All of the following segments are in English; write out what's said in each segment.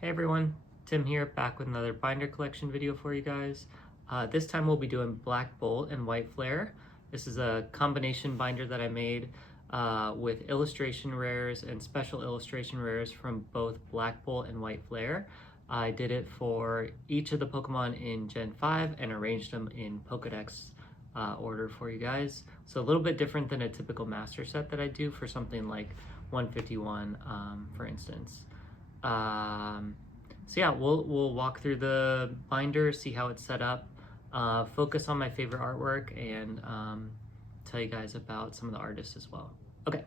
Hey everyone, Tim here, back with another binder collection video for you guys. This time we'll be doing Black Bolt and White Flare. This is a combination binder that I made with illustration rares and special illustration rares from both Black Bolt and White Flare. I did it for each of the Pokemon in Gen 5 and arranged them in Pokedex order for you guys. So a little bit different than a typical master set that I do for something like 151, for instance. So yeah, we'll walk through the binder, see how it's set up, focus on my favorite artwork, and tell you guys about some of the artists as well. Okay.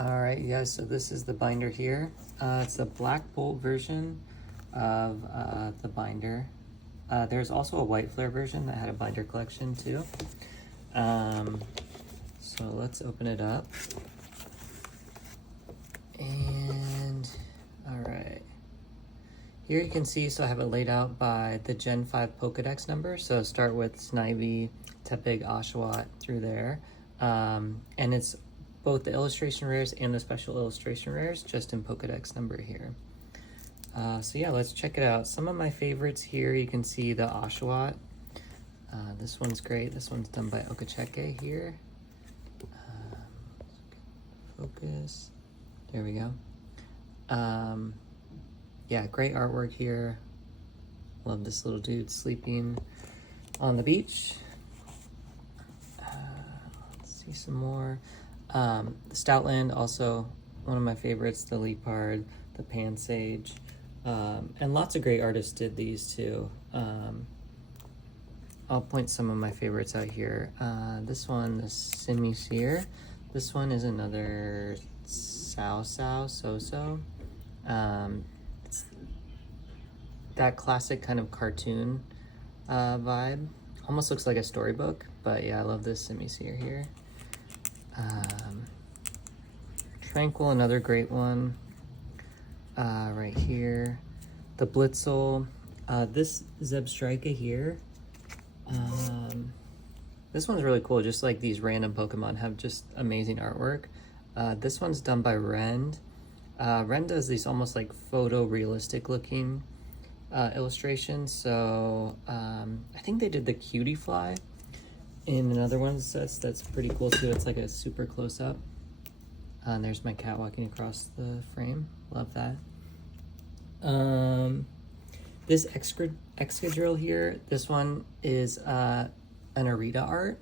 Alright, you guys, so this is the binder here. It's the Black Bolt version of the binder. There's also a White Flare version that had a binder collection too. So let's open it up. And alright, here you can see, so I have it laid out by the Gen 5 Pokedex number. So start with Snivy, Tepig, Oshawott through there. And it's both the illustration rares and the special illustration rares just in Pokedex number here. So yeah, let's check it out. Some of my favorites here, you can see the Oshawott. This one's great. This one's done by Okacheke here. Focus. There we go. Yeah, great artwork here. Love this little dude sleeping on the beach. Let's see some more. The Stoutland, also one of my favorites. The Leopard, the Pansage. And lots of great artists did these too. I'll point some of my favorites out here. This one, the Simisear. This one is another So-So. It's that classic kind of cartoon vibe. Almost looks like a storybook, but yeah, I love this Simisear here. Tranquil, another great one. Right here. The Blitzel. This Zebstrika here. This one's really cool, just like these random Pokemon have just amazing artwork. This one's done by Rend. Rend does these almost like photorealistic looking illustrations. So I think they did the Cutie Fly in another one that's pretty cool too. It's like a super close up. And there's my cat walking across the frame. Love that. This Excadrill here, this one is an Arita art.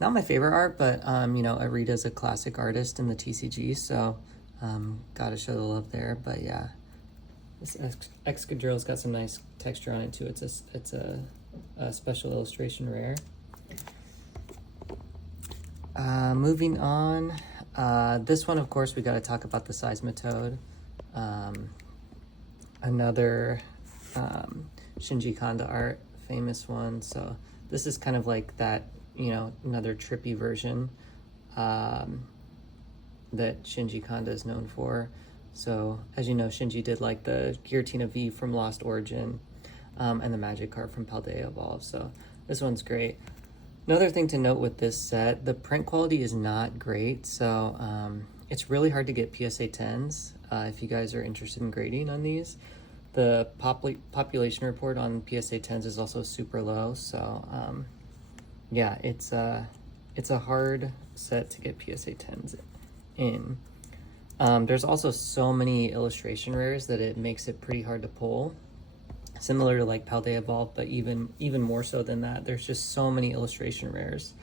Not my favorite art, but you know, Arita's a classic artist in the TCG, so gotta show the love there. But yeah, this Excadrill's got some nice texture on it too. It's a special illustration rare. Moving on, this one, of course, we gotta talk about the Seismitoad. Another Shinji Kanda art, famous one. So this is kind of like that, you know, another trippy version that Shinji Kanda is known for. So as you know, Shinji did like the Giratina V from Lost Origin and the Magic card from Paldea Evolve. So this one's great. Another thing to note with this set, the print quality is not great. So it's really hard to get PSA 10s if you guys are interested in grading on these. The population report on PSA 10s is also super low. So yeah, it's a hard set to get PSA 10s in. There's also so many illustration rares that it makes it pretty hard to pull. Similar to like Paldea Evolve, but even more so than that. There's just so many illustration rares.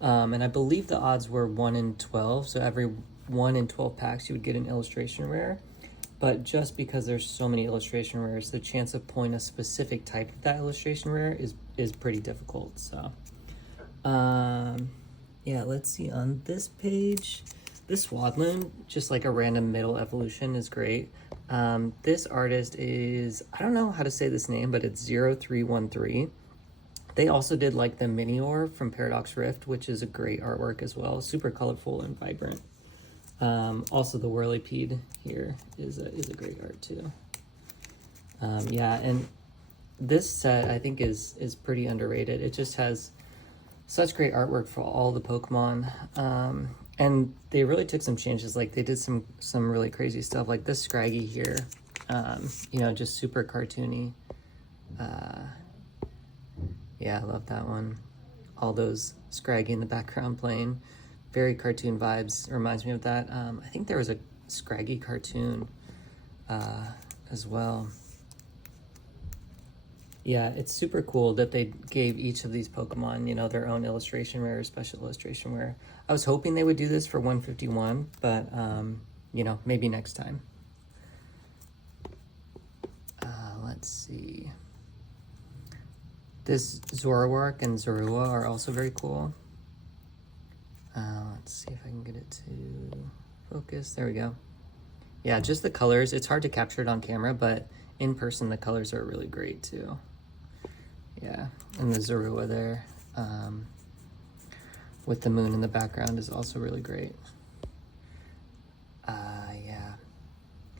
And I believe the odds were 1 in 12. So every 1 in 12 packs you would get an illustration rare. But just because there's so many illustration rares, the chance of pulling a specific type of that illustration rare is pretty difficult. So yeah, let's see on this page. This Swadloon, just like a random middle evolution, is great. This artist is, I don't know how to say this name, but it's 0313. They also did like the Minior from Paradox Rift, which is a great artwork as well. Super colorful and vibrant. Also the Whirlipede here is a great art too. Yeah, and this set I think is pretty underrated. It just has such great artwork for all the Pokemon. And they really took some changes. Like they did some really crazy stuff, like this Scraggy here. You know, just super cartoony. Yeah, I love that one. All those Scraggy in the background playing. Very cartoon vibes. Reminds me of that. I think there was a Scraggy cartoon as well. Yeah, it's super cool that they gave each of these Pokemon, you know, their own illustration rare, special illustration rare. I was hoping they would do this for 151, but, you know, maybe next time. Let's see. This Zoroark and Zorua are also very cool. Let's see if I can get it to focus. There we go. Yeah, just the colors. It's hard to capture it on camera, but in person, the colors are really great too. Yeah, and the Zorua there with the moon in the background is also really great. Yeah.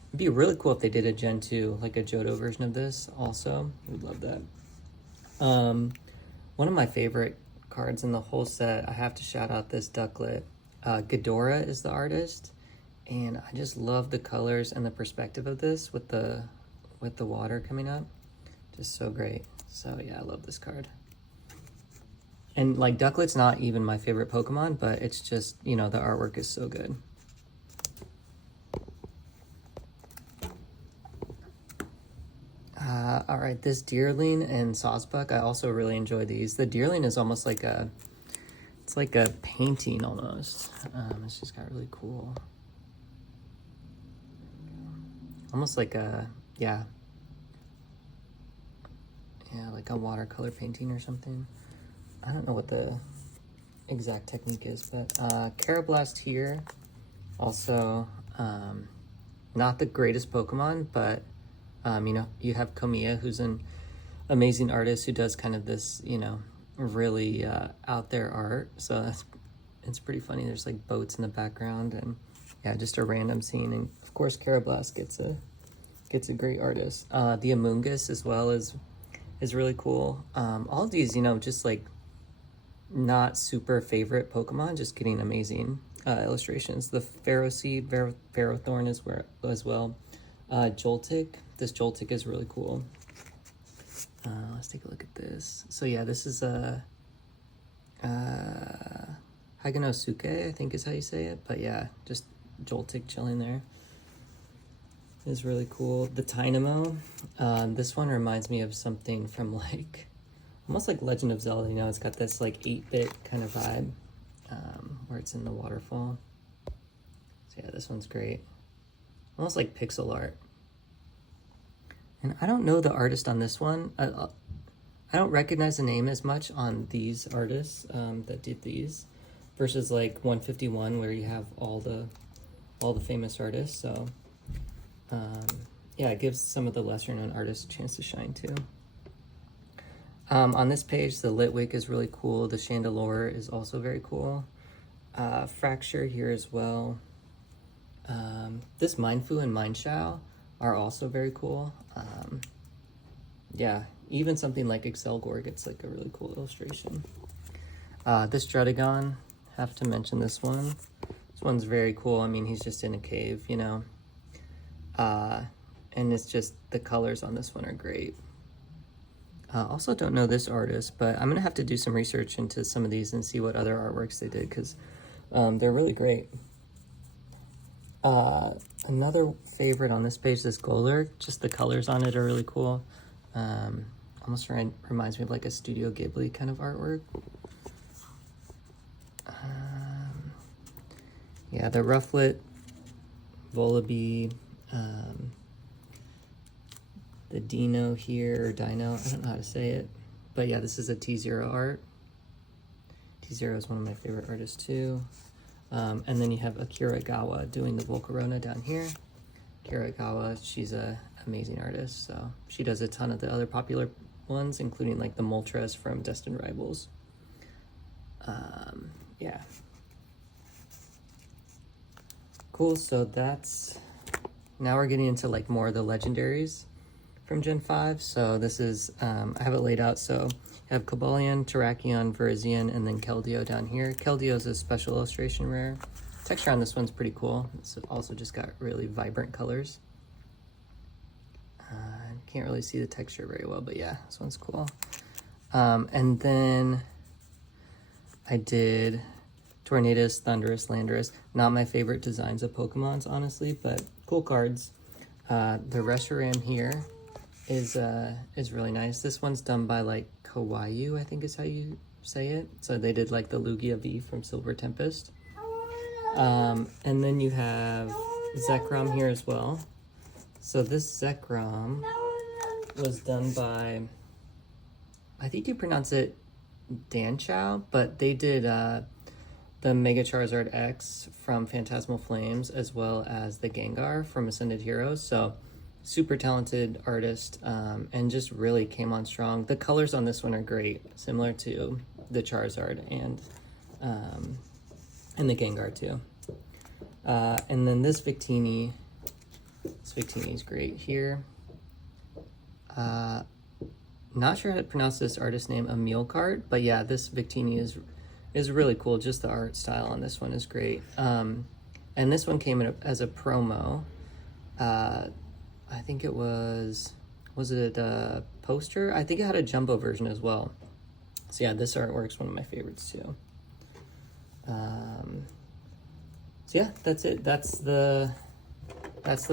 It'd be really cool if they did a Gen 2, like a Johto version of this also. I would love that. One of my favorite cards in the whole set, I have to shout out this Ducklet. Ghidorah is the artist, and I just love the colors and the perspective of this with the water coming up. Just so great. So yeah, I love this card. And like Ducklet's not even my favorite Pokemon, but it's just, you know, the artwork is so good. All right, this Deerling and Sawsbuck, I also really enjoy these. The Deerling is almost like it's like a painting almost. It's just got really cool. Almost like a, yeah, like a watercolor painting or something. I don't know what the exact technique is, but Carablast here, also not the greatest Pokemon, but you know, you have Komiya, who's an amazing artist who does kind of this, you know, really out there art. So it's pretty funny. There's like boats in the background, and yeah, just a random scene. And of course, Carablast gets a great artist. The Amoonguss as well is really cool. All of these, you know, just like not super favorite Pokemon, just getting amazing illustrations. The Ferroseed, Ferrothorn as well. Joltik. This Joltik is really cool. Let's take a look at this. So yeah, this is a Haganosuke, I think is how you say it. But yeah, just Joltik chilling there is really cool. The Tynamo. This one reminds me of something from like, almost like Legend of Zelda, you know, it's got this like 8-bit kind of vibe where it's in the waterfall. So yeah, this one's great. Almost like pixel art. And I don't know the artist on this one. I don't recognize the name as much on these artists that did these versus like 151 where you have all the famous artists. So yeah, it gives some of the lesser known artists a chance to shine too. On this page, the Litwick is really cool. The Chandelure is also very cool. Fracture here as well. This Mindfu and Mindshao are also very cool. Yeah, even something like Excelgor gets like a really cool illustration. This Druddigon, have to mention this one. This one's very cool. I mean, he's just in a cave, you know. And it's just, the colors on this one are great. Also don't know this artist, but I'm gonna have to do some research into some of these and see what other artworks they did, because they're really great. Another favorite on this page, this Golurk, just the colors on it are really cool. Almost reminds me of like a Studio Ghibli kind of artwork. Yeah, the Rufflet, Volibee, the Dino here, or Dino, I don't know how to say it. But yeah, this is a T0 art. T0 is one of my favorite artists too. And then you have Akira Gawa doing the Volcarona down here. Akira Gawa, she's an amazing artist, so she does a ton of the other popular ones, including like the Moltres from Destined Rivals. Yeah. Cool, so that's, now we're getting into like more of the legendaries from Gen 5. So this is, I have it laid out, so you have Cobalion, Terrakion, Virizion, and then Keldeo down here. Keldeo is a special illustration rare. Texture on this one's pretty cool. It's also just got really vibrant colors. can't really see the texture very well, but yeah, this one's cool. And then I did Tornadus, Thundurus, Landorus. Not my favorite designs of Pokemons, honestly, but cool cards. The Reshiram here is really nice. This one's done by like Kawaii, I think is how you say it. So they did like the Lugia V from Silver Tempest. And then you have Zekrom here as well. So this Zekrom was done by, I think you pronounce it Danchow, but they did the Mega Charizard X from Phantasmal Flames, as well as the Gengar from Ascended Heroes. So super talented artist, and just really came on strong. The colors on this one are great, similar to the Charizard and the Gengar too. And then this Victini is great here. Not sure how to pronounce this artist name, Emil Cart, but yeah, this Victini is really cool. Just the art style on this one is great. And this one came in as a promo. I think it was it a poster? I think it had a jumbo version as well. So yeah, this artwork's one of my favorites too. So yeah, that's it. That's the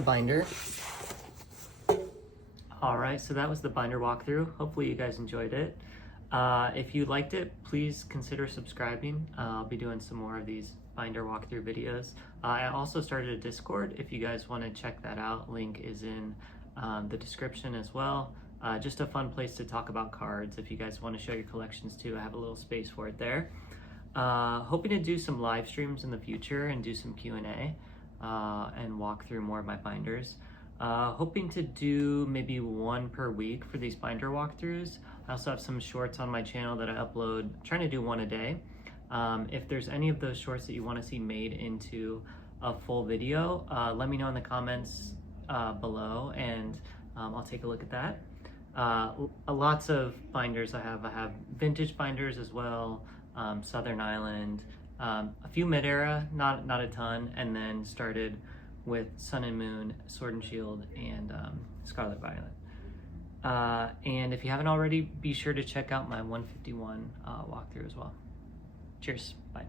binder. All right, so that was the binder walkthrough. Hopefully you guys enjoyed it. If you liked it, please consider subscribing. I'll be doing some more of these binder walkthrough videos. I also started a Discord. If you guys want to check that out, link is in the description as well. Just a fun place to talk about cards. If you guys want to show your collections too, I have a little space for it there. Hoping to do some live streams in the future and do some Q&A and walk through more of my binders. Hoping to do maybe one per week for these binder walkthroughs. I also have some shorts on my channel that I upload, trying to do one a day. If there's any of those shorts that you want to see made into a full video, let me know in the comments below, and I'll take a look at that. Lots of binders I have vintage binders as well, Southern Island, a few mid-era, not a ton, and then started with Sun and Moon, Sword and Shield, and Scarlet Violet. And if you haven't already, be sure to check out my 151 walkthrough as well. Cheers, bye.